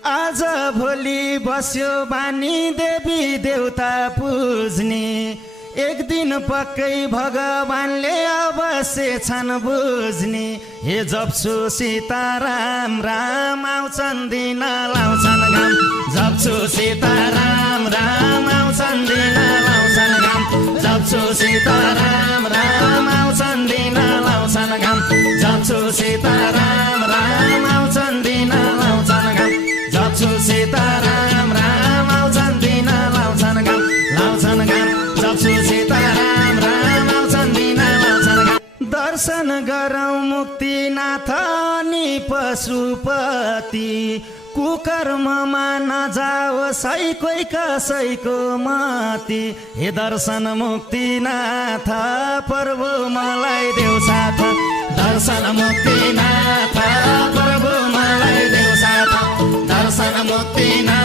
आज भोलि बस्यो बानी देवी देवता पुज्ने एक दिन पक्कै भगवानले अवश्य छन् बुझ्ने हे जप्छु सीताराम राम आउँछन् दिन लाउँछन् घाम जप्छु सीताराम राम आउँछन् दिन लाउँछन् घाम जप्छु सीताराम राम आउँछन् दिन लाउँछन् घाम जप्छु सीताराम राम आउँछन् दिन लाउँछन् घाम जप्छु सीताराम राम आउँछन् दिन लाउँछन् घाम लाउँछन् घाम जप्छु सीताराम राम आउँछन् दिन लाउँछन् घाम दर्शन गरौँ मुक्तिनाथ नि पशुपति कुकर्ममा नजाओस् है कोही कसैको मति हे दर्शन मुक्तिनाथ प्रभु मलाई देऊ साथ दर्शन मुक्तिनाथ प्रभु मलाई देऊ साथ दर्शन मुक्तिनाथ